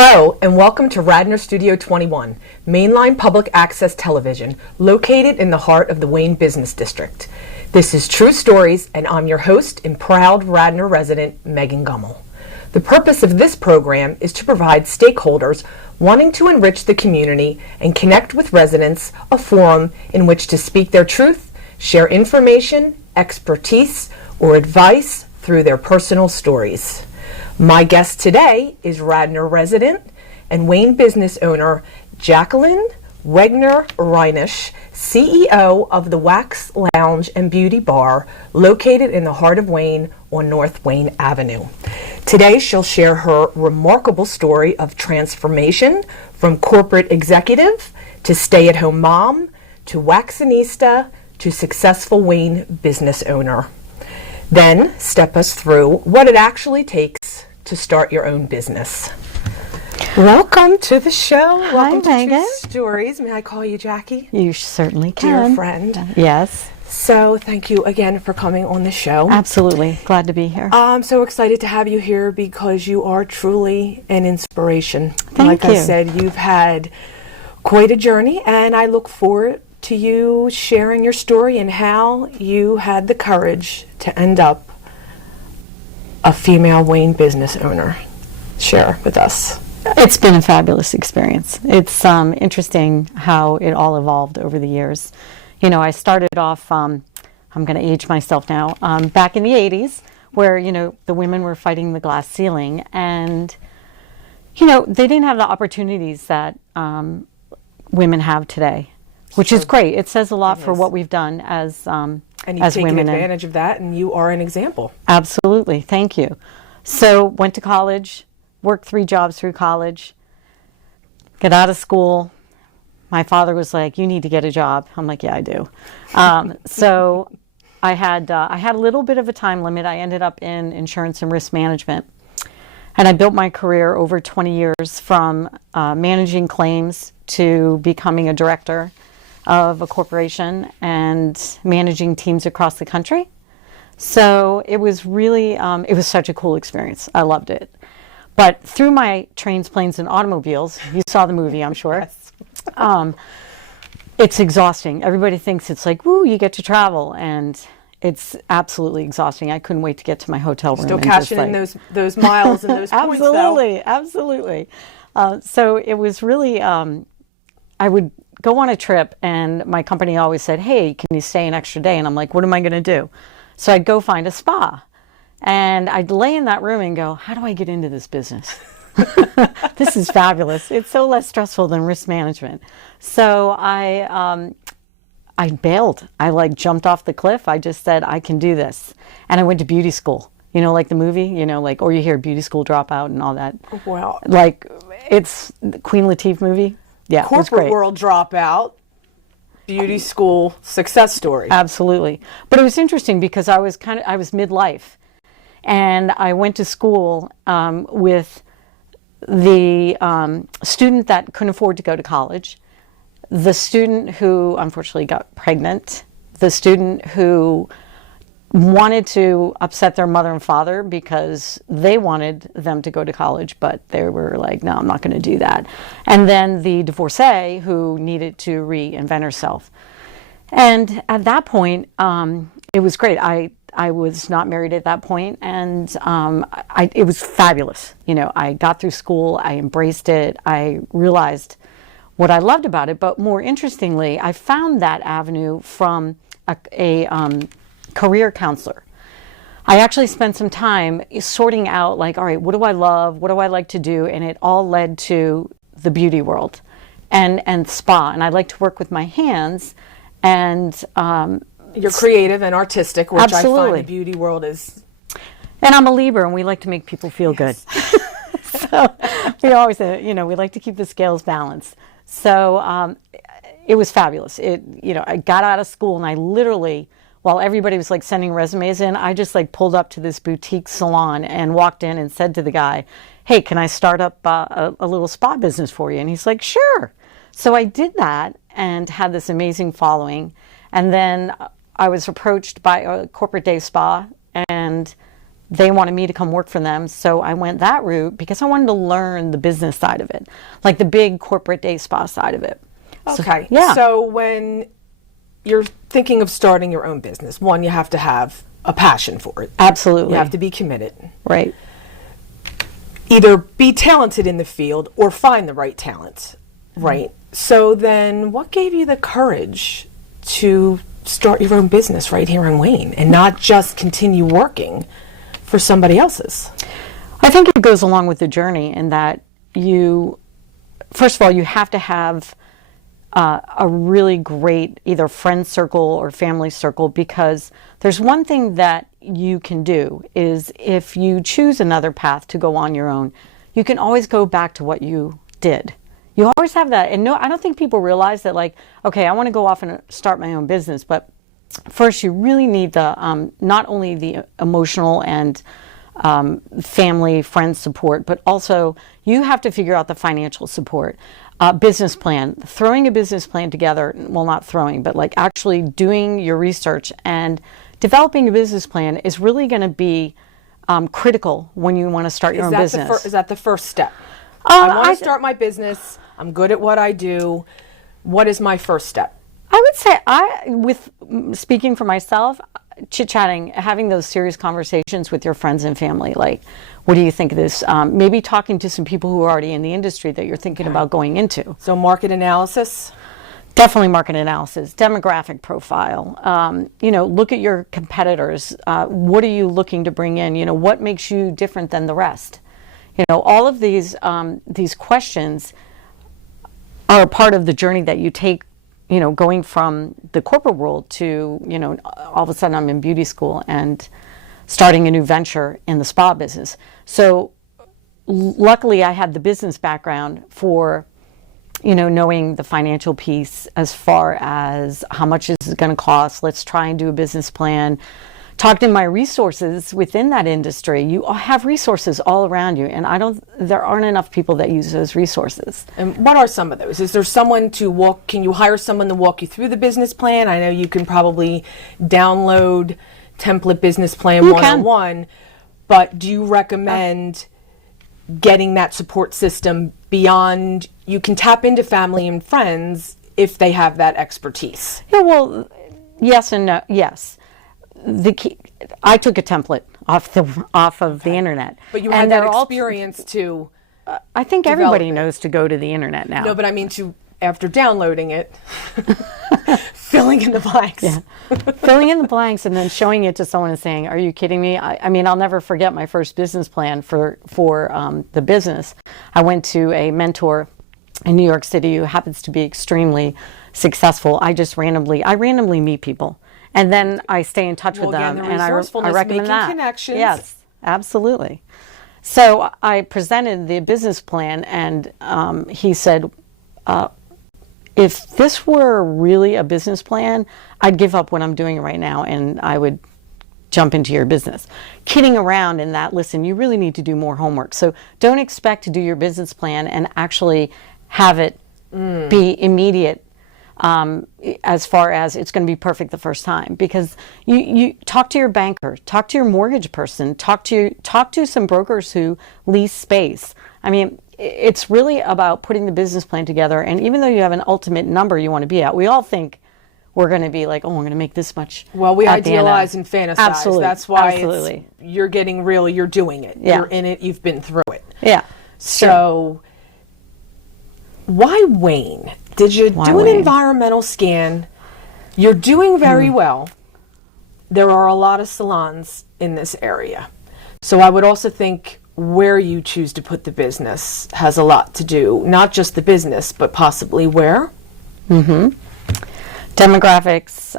Hello, and welcome to Radnor Studio 21, mainline public access television, located in the heart of the Wayne Business District. This is True Stories, and I'm your host and proud Radnor resident, Megan Gummel. The purpose of this program is to provide stakeholders wanting to enrich the community and connect with residents a forum in which to speak their truth, share information, expertise, or advice through their personal stories. My guest today is Radnor resident and Wayne business owner Jacqueline Wagner Reinish, CEO of the Wax Lounge and Beauty Bar, located in the heart of Wayne on North Wayne Avenue. Today she'll share her remarkable story of transformation from corporate executive to stay-at-home mom to waxinista to successful Wayne business owner. Then step us through what it actually takes to start your own business. Welcome to the show. Welcome to Megan. True Stories. May I call you Jackie? You certainly can. Dear friend. Yes. So thank you again for coming on the show. Absolutely. Glad to be here. I'm so excited to have you here because you are truly an inspiration. Thank like you. I said, you've had quite a journey, and I look forward to you sharing your story and how you had the courage to end up a female Wayne business owner. Share with us. It's been a fabulous experience. It's interesting how it all evolved over the years. You know, I started off, I'm going to age myself now, back in the 80s, where, you know, the women were fighting the glass ceiling, and, you know, they didn't have the opportunities that women have today, which is great. It says a lot for what we've done as And you've taken women. advantage of that, and you are an example. Absolutely. Thank you. So went to college, worked 3 jobs through college, got out of school. My father was like, "You need to get a job." I'm like, "Yeah, I do." So I had a little bit of a time limit. I ended up in insurance and risk management. And I built my career over 20 years from managing claims to becoming a director of a corporation and managing teams across the country. So it was really, it was such a cool experience. I loved it. But through my trains, planes, and automobiles, you saw the movie, I'm sure. Yes. It's exhausting. Everybody thinks it's like, woo, you get to travel. And it's absolutely exhausting. I couldn't wait to get to my hotel room. Still and cashing just, in those miles and those points, though. Absolutely, absolutely. So it was really, I would go on a trip, and my company always said, "Hey, can you stay an extra day?" And I'm like, what am I going to do? So I'd go find a spa, and I'd lay in that room and go, how do I get into this business? This is fabulous. It's so less stressful than risk management. So I bailed. I jumped off the cliff. I just said, I can do this. And I went to beauty school, you know, like the movie, you know, like, or you hear beauty school dropout and all that. Wow. Like, it's the Queen Latifah movie. Yeah, it was Corporate great. world dropout, beauty school success story. Absolutely. But it was interesting because I was midlife, and I went to school with the student that couldn't afford to go to college, the student who unfortunately got pregnant, the student who wanted to upset their mother and father because they wanted them to go to college, but they were like, no, I'm not going to do that. And then the divorcee who needed to reinvent herself. And at that point, it was great. I was not married at that point, and it was fabulous. You know, I got through school, I embraced it, I realized what I loved about it, but more interestingly, I found that avenue from a career counselor. I actually spent some time sorting out, like, all right, what do I love? What do I like to do? And it all led to the beauty world and spa. And I like to work with my hands. And You're creative and artistic, which Absolutely. I find the beauty world is. And I'm a Libra, and we like to make people feel good. So we always, you know, we like to keep the scales balanced. So it was fabulous. I got out of school, and I literally, while everybody was like sending resumes in, I just like pulled up to this boutique salon and walked in and said to the guy, "Hey, can I start up a little spa business for you?" And he's like, "Sure." So I did that and had this amazing following. And then I was approached by a corporate day spa, and they wanted me to come work for them, so I went that route because I wanted to learn the business side of it, like the big corporate day spa side of it. Okay. So, yeah. So when you're thinking of starting your own business, one, you have to have a passion for it. Absolutely. You have to be committed. Right. Either be talented in the field or find the right talent, right? So then what gave you the courage to start your own business right here in Wayne and not just continue working for somebody else's? I think it goes along with the journey in that first of all, you have to have a really great either friend circle or family circle, because there's one thing that you can do is if you choose another path to go on your own, you can always go back to what you did. You always have that. And no, I don't think people realize that, like, okay, I want to go off and start my own business, but first you really need the not only the emotional and family, friend support, but also you have to figure out the financial support. Business plan, throwing a business plan together, well, not throwing, but like actually doing your research and developing a business plan is really going to be critical when you want to start your own business. Is that the first step? I want to start my business. I'm good at what I do. What is my first step? I would say, speaking for myself, chit-chatting, having those serious conversations with your friends and family, like, what do you think of this? Maybe talking to some people who are already in the industry that you're thinking about going into. So market analysis? Definitely market analysis, demographic profile. Look at your competitors. What are you looking to bring in? What makes you different than the rest? All of these questions are a part of the journey that you take, going from the corporate world to, all of a sudden I'm in beauty school and starting a new venture in the spa business. So luckily I had the business background for, knowing the financial piece as far as how much is it going to cost. Let's try and do a business plan. Talk to my resources within that industry. You have resources all around you, and there aren't enough people that use those resources. And what are some of those? Is there someone can you hire someone to walk you through the business plan? I know you can probably download template business plan one-on-one, but do you recommend getting that support system beyond? You can tap into family and friends if they have that expertise. Yeah, well, yes and no. Yes. I took a template off of the internet. But you had that experience to I think everybody knows to go to the internet now. No, but I mean after downloading it, filling in the blanks. Yeah. Filling in the blanks and then showing it to someone and saying, are you kidding me? I mean, I'll never forget my first business plan for the business. I went to a mentor in New York City who happens to be extremely successful. I randomly meet people. And then I stay in touch with them, and I recommend that. Connections. Yes, absolutely. So I presented the business plan, and he said, if this were really a business plan, I'd give up what I'm doing right now, and I would jump into your business. Kidding around in that, listen, you really need to do more homework. So don't expect to do your business plan and actually have it be immediate. As far as it's going to be perfect the first time, because you talk to your banker, talk to your mortgage person, talk to some brokers who lease space. I mean, it's really about putting the business plan together. And even though you have an ultimate number you want to be at, we all think we're going to be like, oh, I'm going to make this much. Well, we idealize and fantasize. Absolutely. That's why you're getting real. You're doing it. Yeah. You're in it. You've been through it. Yeah. So why Wayne? Did you do an environmental scan? You're doing very well. There are a lot of salons in this area. So I would also think where you choose to put the business has a lot to do, not just the business, but possibly where. Mm-hmm. Demographics,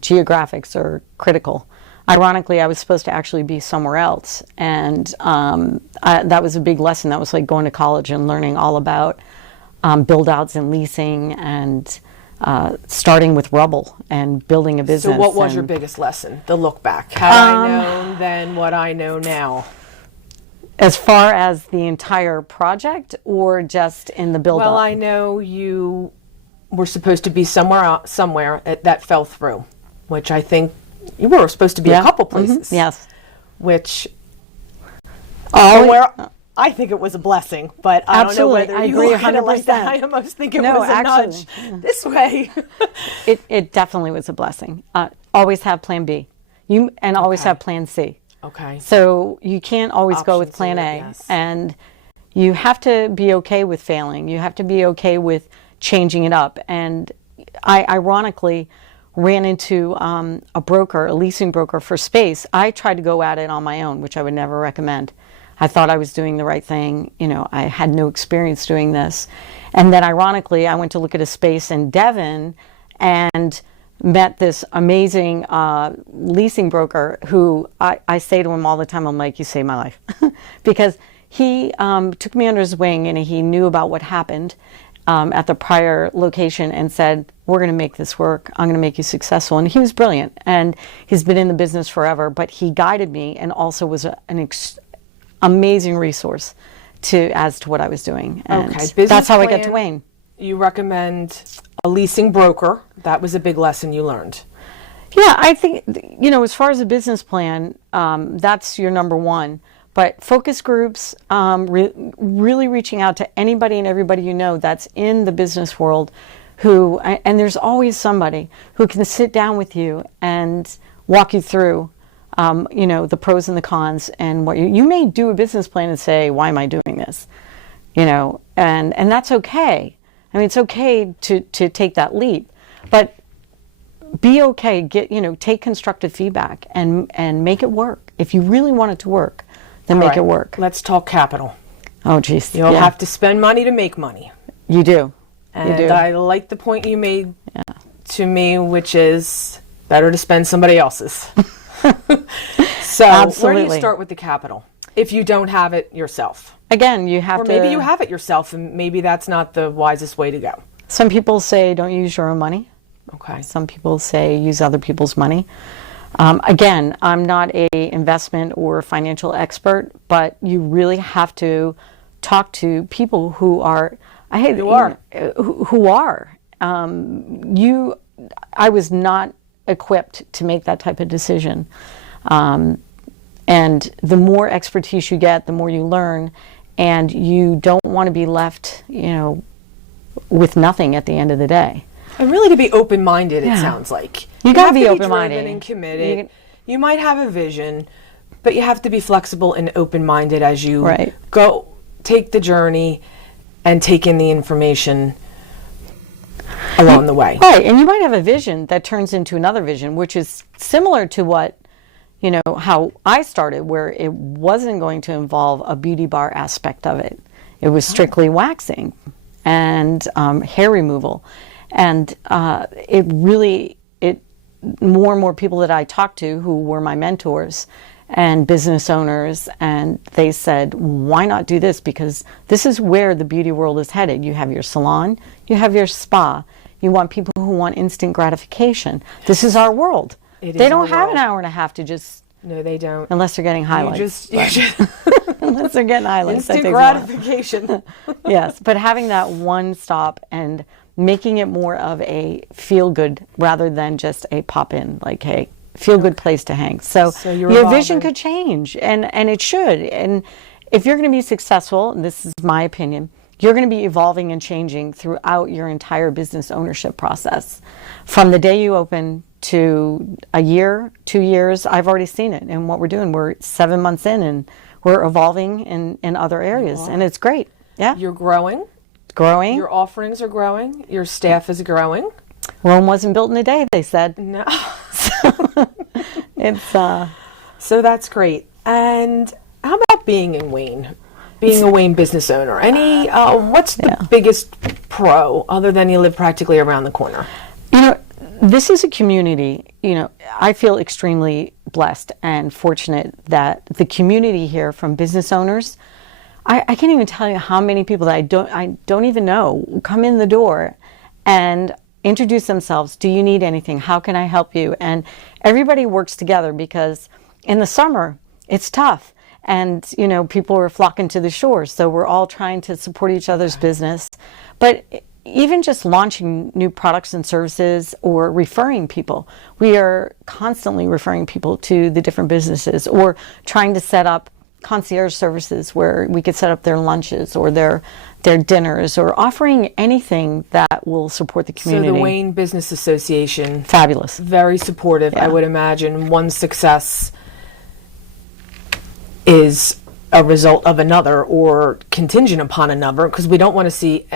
geographics are critical. Ironically, I was supposed to actually be somewhere else. And that was a big lesson. That was like going to college and learning all about build-outs and leasing and starting with rubble and building a business. So what was your biggest lesson, the look back? Had I known then what I know now? As far as the entire project or just in the build-up? Well, I know you were supposed to be somewhere that fell through, which I think you were supposed to be a couple places. Mm-hmm. Yes. Which Oh, where I think it was a blessing, but I don't know absolutely. whether I you agree look at it like that. 100%. I almost think it No, was a actually. nudge this way. It definitely was a blessing. Always have plan B. And always Okay. have plan C. Okay. So you can't always go with Options plan in A. it, yes. And you have to be okay with failing. You have to be okay with changing it up. And I ironically ran into a broker, a leasing broker for space. I tried to go at it on my own, which I would never recommend. I thought I was doing the right thing. You know, I had no experience doing this. And then ironically, I went to look at a space in Devon and met this amazing leasing broker who I say to him all the time, I'm like, you saved my life. Because he took me under his wing and he knew about what happened at the prior location and said, we're going to make this work. I'm going to make you successful. And he was brilliant. And he's been in the business forever, but he guided me and also was an amazing resource as to what I was doing. And Okay. that's how I got to plan, Wayne. You recommend a leasing broker. That was a big lesson you learned. Yeah, I think, you know, as far as a business plan, that's your number one. But focus groups, really reaching out to anybody and everybody you know that's in the business world and there's always somebody who can sit down with you and walk you through, you know, the pros and the cons and what you may do a business plan and say, why am I doing this? You know, and that's okay. I mean, it's okay to take that leap, but be okay. Take constructive feedback and make it work. If you really want it to work, then All make right, it work. Let's talk capital. Oh, geez. You'll have to spend money to make money. You do. And you do. I like the point you made to me, which is better to spend somebody else's. So where do you Absolutely. start with the capital if you don't have it yourself? Again, you have Or to. maybe you have it yourself and maybe that's not the wisest way to go. Some people say don't use your own money. Okay. Some people say use other people's money. Again, I'm not a investment or financial expert, but you really have to talk to people who are. Who are. I was not equipped to make that type of decision. And the more expertise you get, the more you learn, and you don't want to be left, you know, with nothing at the end of the day. And really to be open-minded, it sounds like. You gotta be have to open-minded. Driven and committed. You might have a vision, but you have to be flexible and open-minded as you go, take the journey and take in the information along the way. Right, and you might have a vision that turns into another vision, which is similar to what, you know, how I started, where it wasn't going to involve a beauty bar aspect of it. It was strictly waxing and hair removal. And more and more people that I talked to who were my mentors and business owners, and they said, why not do this? Because this is where the beauty world is headed. You have your salon, you have your spa. You want people who want instant gratification. This is our world. They don't have an hour and a half to just... No, they don't. Unless they're getting highlights. You just unless they're getting highlights. instant gratification. Yes, but having that one stop and making it more of a feel-good rather than just a pop-in, like, hey, feel-good place to hang. So your vision could change, and it should. And if you're going to be successful, and this is my opinion, you're going to be evolving and changing throughout your entire business ownership process. From the day you open to a year, 2 years, I've already seen it. And what we're doing, we're 7 months in, and we're evolving in other areas, and it's great. Yeah, You're growing. growing. Your offerings are growing. Your staff is growing. Rome wasn't built in a day, they said. No. It's So that's great. And how about being in Wayne? Being a Wayne business owner. What's the biggest pro other than you live practically around the corner? You know, this is a community, you know, I feel extremely blessed and fortunate that the community here from business owners, I can't even tell you how many people that I don't even know come in the door and introduce themselves. Do you need anything? How can I help you? And everybody works together because in the summer it's tough. And, you know, people are flocking to the shores. So we're all trying to support each other's business. But even just launching new products and services or referring people, we are constantly referring people to the different businesses or trying to set up concierge services where we could set up their lunches or their dinners, or offering anything that will support the community. So the Wayne Business Association, fabulous, very supportive. Yeah. I would imagine one success is a result of another or contingent upon another, because we don't want to see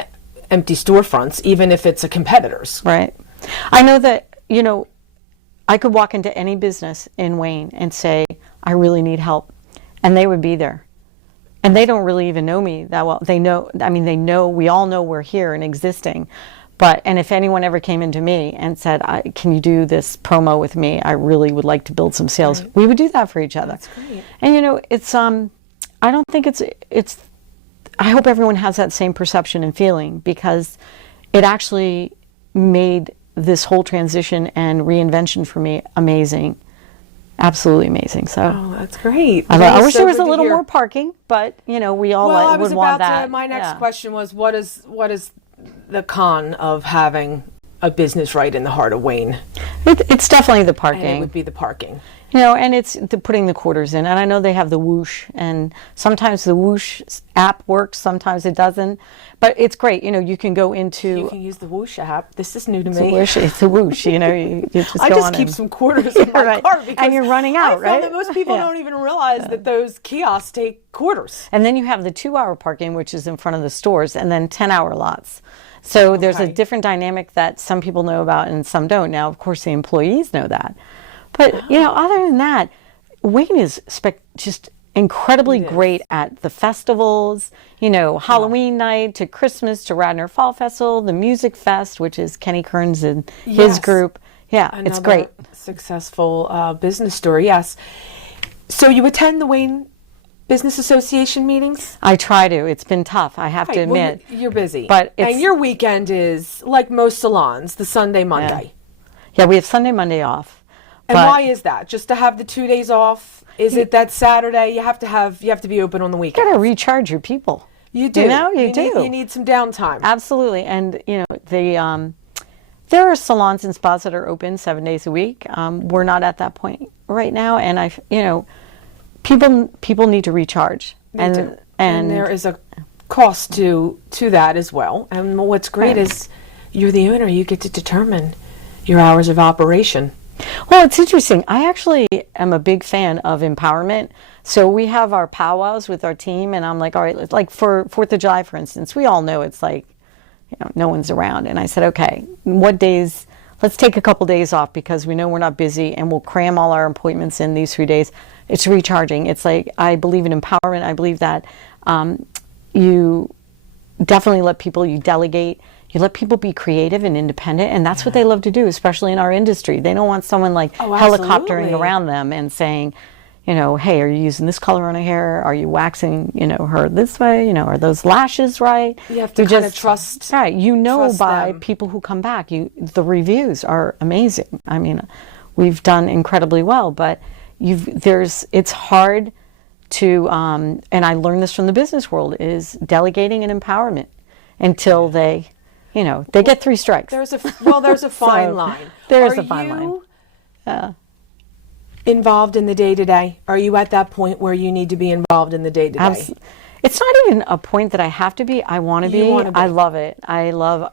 empty storefronts, even if it's a competitor's. Right. I know that, I could walk into any business in Wayne and say, I really need help, and they would be there. And they don't really even know me that well. They know, we all know we're here and existing. And if anyone ever came into me and said, can you do this promo with me? I really would like to build some sales. Right. We would do that for each other. That's great. And it's, I don't think it's, I hope everyone has that same perception and feeling, because it actually made this whole transition and reinvention for me amazing. Absolutely amazing. So, that's great. I wish there was a little more parking, but we all would want that. My next question was, what is the con of having a business right in the heart of Wayne? It's definitely the parking. And it would be the parking. And it's putting the quarters in. And I know they have the Whoosh, and sometimes the Whoosh app works, sometimes it doesn't. But it's great. You can go into... You can use the Whoosh app. This is new to me. It's a Whoosh. You just I go just on keep some quarters in my car, because and you're running out, I found right? that most people don't even realize that those kiosks take quarters. And then you have the 2-hour parking, which is in front of the stores, and then 10-hour lots. So there's a different dynamic that some people know about and some don't. Now, of course, the employees know that. But, other than that, Wayne is just incredibly great at the festivals, Halloween night to Christmas to Radnor Fall Festival, the Music Fest, which is Kenny Kearns and his group. Yeah, it's great. Successful business story, yes. So you attend the Wayne Business Association meetings? I try to. It's been tough, I have to admit. Well, you're busy. And your weekend is, like most salons, the Sunday, Monday. Yeah, we have Sunday, Monday off. And why is that? Just to have the 2 days off? Is it that Saturday you have to be open on the weekend? You got to recharge your people. You do. You do. You need some downtime. Absolutely. And there are salons and spas that are open 7 days a week. We're not at that point right now, and people need to recharge. And there is a cost to that as well. And what's great is you're the owner. You get to determine your hours of operation. Well, it's interesting. I actually am a big fan of empowerment. So we have our powwows with our team, and I'm like, all right, like for 4th of July, for instance, we all know it's like, no one's around. And I said, okay, what days, let's take a couple days off, because we know we're not busy, and we'll cram all our appointments in these 3 days. It's recharging. It's like, I believe in empowerment. I believe that you definitely let people, you delegate. You let people be creative and independent, and that's what they love to do, especially in our industry. They don't want someone helicoptering around them and saying, hey, are you using this color on her hair? Are you waxing, her this way? Are those lashes right? You have to kind of trust. Right. By them. people who come back. The reviews are amazing. I mean, we've done incredibly well, but it's hard to, and I learned this from the business world, is delegating and empowerment until they get 3 strikes. There's a fine line. There is a fine line. Involved in the day-to-day? Are you at that point where you need to be involved in the day-to-day? It's not even a point that I have to be. I want to be. I love it. I love,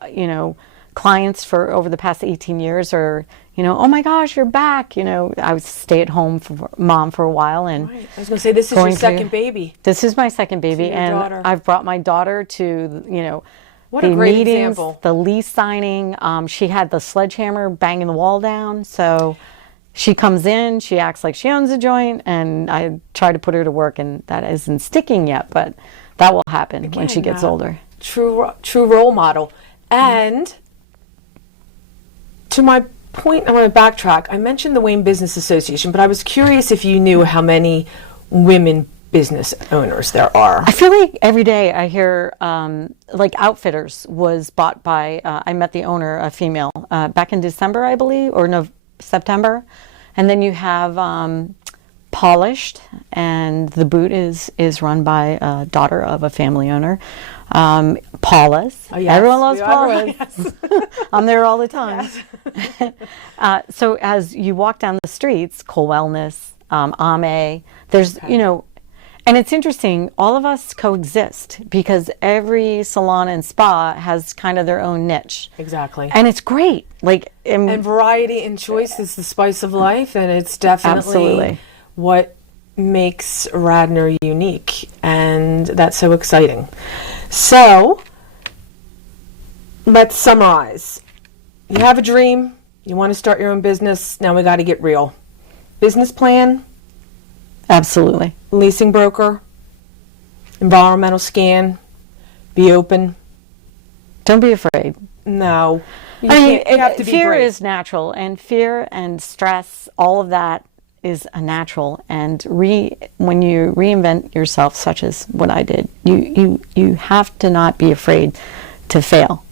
clients for over the past 18 years are, oh my gosh, you're back. I was stay-at-home mom for a while. And right. I was going to say, this is your second baby. This is my second baby. And daughter. I've brought my daughter to, what the a great meetings, example. the lease signing. She had the sledgehammer banging the wall down. So she comes in, she acts like she owns a joint, and I try to put her to work, and that isn't sticking yet, but that will happen when she gets older. True role model. And to my point, I want to backtrack. I mentioned the Wayne Business Association, but I was curious if you knew how many women business owners there are. I feel like every day I hear, like Outfitters was bought by, I met the owner, a female, back in December, I believe, or no, September. And then you have Polished, and the boot is run by a daughter of a family owner. Paula's. Oh, yes. Everyone loves Paula's. Yes. I'm there all the time. Yes. So as you walk down the streets, Cole Wellness, Ame, there's, And it's interesting, all of us coexist because every salon and spa has kind of their own niche. Exactly. And it's great. Like, and variety and choice is the spice of life, and it's definitely Absolutely. what makes Radnor unique, and that's so exciting. So, let's summarize. You have a dream, you want to start your own business, now we got to get real. Business plan, Absolutely. leasing broker, environmental scan, be open. Don't be afraid. No. I mean, You have to be fear brave. is natural, and fear and stress, all of that is a natural. And when you reinvent yourself, such as what I did, you have to not be afraid to fail.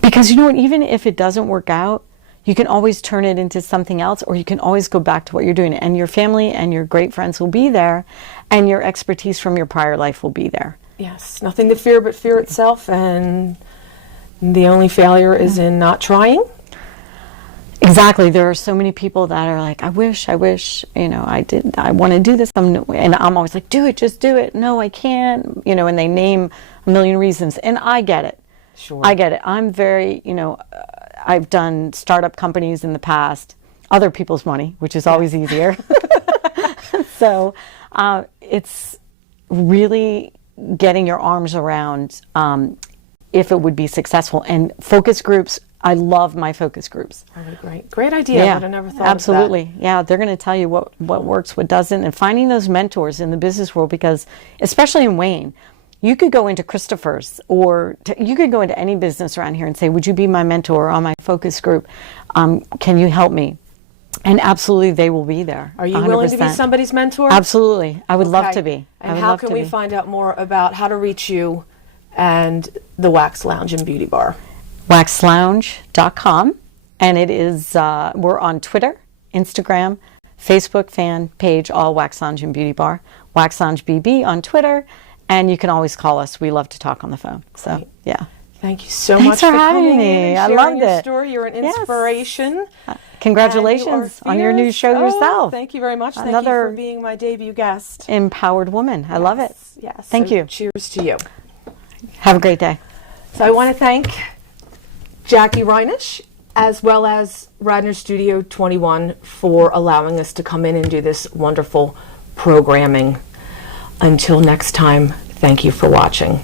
Because you know what, even if it doesn't work out, you can always turn it into something else, or you can always go back to what you're doing, and your family and your great friends will be there, and your expertise from your prior life will be there. Yes, nothing to fear but fear itself, and the only failure is in not trying. Exactly. There are so many people that are like, I wish, I want to do this. And I'm always like, do it, just do it. No, I can't, and they name a million reasons. And I get it. Sure. I get it. I'm very, I've done startup companies in the past, other people's money, which is always easier. So it's really getting your arms around if it would be successful. And focus groups, I love my focus groups. Oh, great idea. Yeah, I would have never thought absolutely. of that. Yeah, they're going to tell you what works, what doesn't, and finding those mentors in the business world, because especially in Wayne, you could go into Christopher's, or you could go into any business around here and say, would you be my mentor on my focus group? Can you help me? And absolutely, they will be there. Are you willing to be somebody's mentor? Absolutely. I would love to be. And how can we find out more about how to reach you and the Wax Lounge and Beauty Bar? waxlounge.com, and it is we're on Twitter, Instagram, Facebook fan page, all Wax Lounge and Beauty Bar, Wax Lounge BB on Twitter, and you can always call us. We love to talk on the phone. So, yeah. Thank you so Thanks much for for having coming me. in and I sharing loved your it. story. You're an Yes. inspiration. Congratulations on your new show yourself. Thank you very much. Thank Another you for being my debut guest. Empowered woman. I love it. Yes. Thank you. Cheers to you. Have a great day. So I want to thank Jackie Reinish, as well as Radnor Studio 21, for allowing us to come in and do this wonderful programming. Until next time, thank you for watching.